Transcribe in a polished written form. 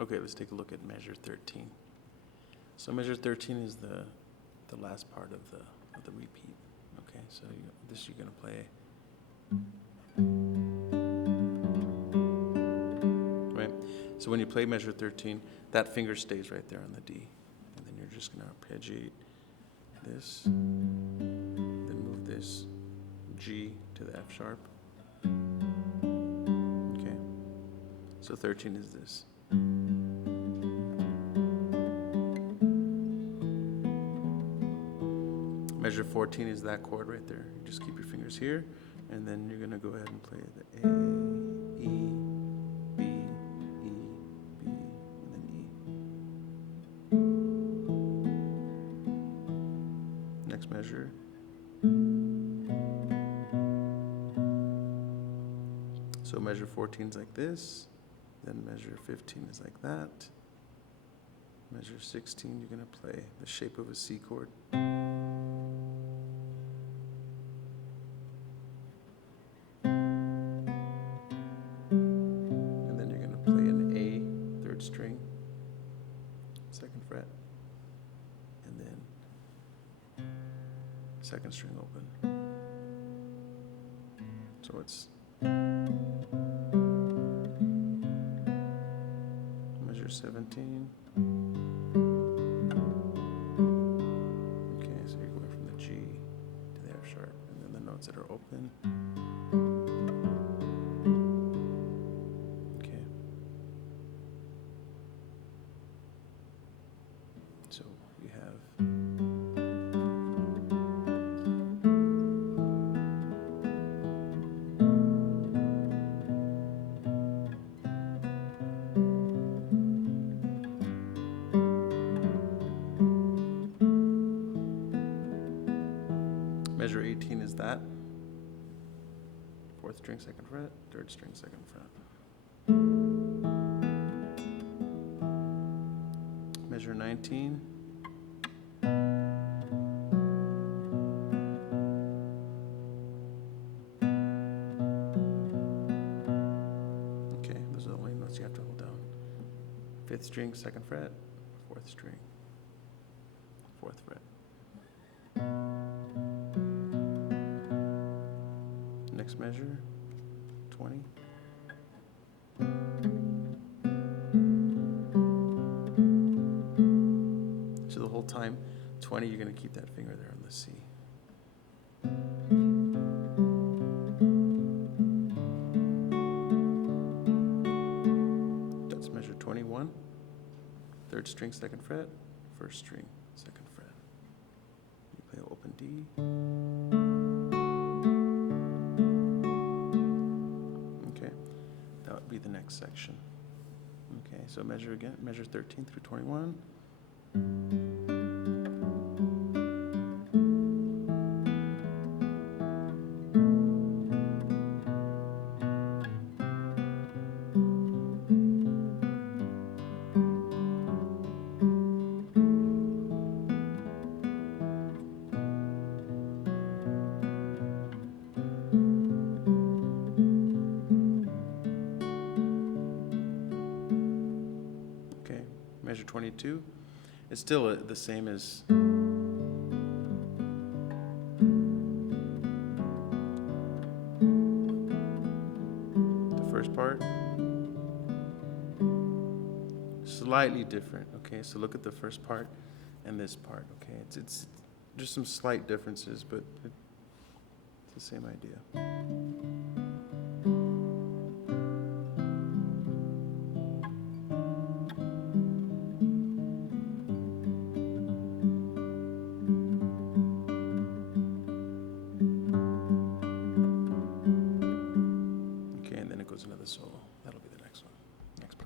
Okay, let's take a look at measure 13. So measure 13 is the last part of the repeat. Okay, so this you're gonna play. Right? So when you play measure 13, that finger stays right there on the D. And then you're just gonna arpeggiate this, then move this G to the F sharp. Okay. So 13 is this. Measure 14 is that chord right there. You just keep your fingers here, and then you're gonna go ahead and play the A, E, B, E, B, and then E. Next measure. So measure 14 is like this, then measure 15 is like that. Measure 16, you're gonna play the shape of a C chord. And then you're gonna play an A, third string, second fret, and then second string open. So it's measure 17. Okay, so you're going from the G to the F sharp, and then the notes that are open. Okay. So we have measure 18 is that. Fourth string, second fret, third string, second fret. Measure 19. Okay, those are the only notes you have to hold down. Fifth string, second fret, fourth string, fourth fret. Next measure, 20. So the whole time, 20, you're going to keep that finger there on the C. That's measure 21. Third string, second fret, first string, second fret. You play open D. Okay, that would be the next section. Okay, so measure again, measure 13 through 21. Okay, measure 22. It's still the same as the first part. Slightly different, okay? So look at the first part and this part, okay? It's just some slight differences, but it's the same idea. Okay, and then it goes into the solo.